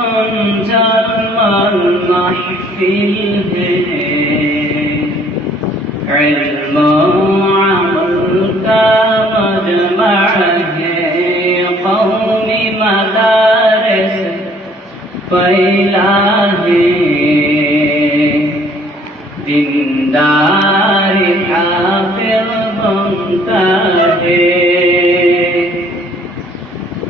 علم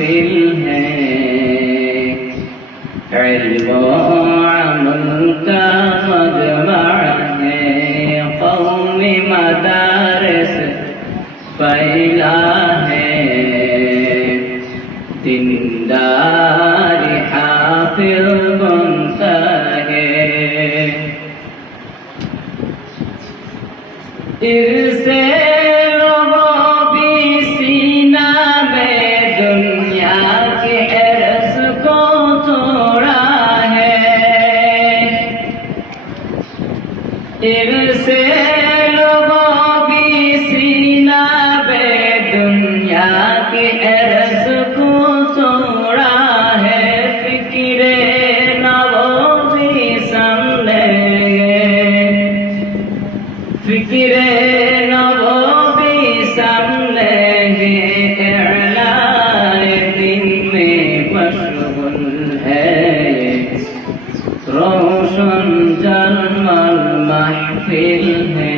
حاصل ہے علم و عمل کا مجمع ہے قوم مدارس پہلا ہے دندار حافظ بنتا ہے ارسے ಸೇರಿದೆ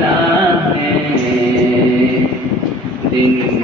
दिन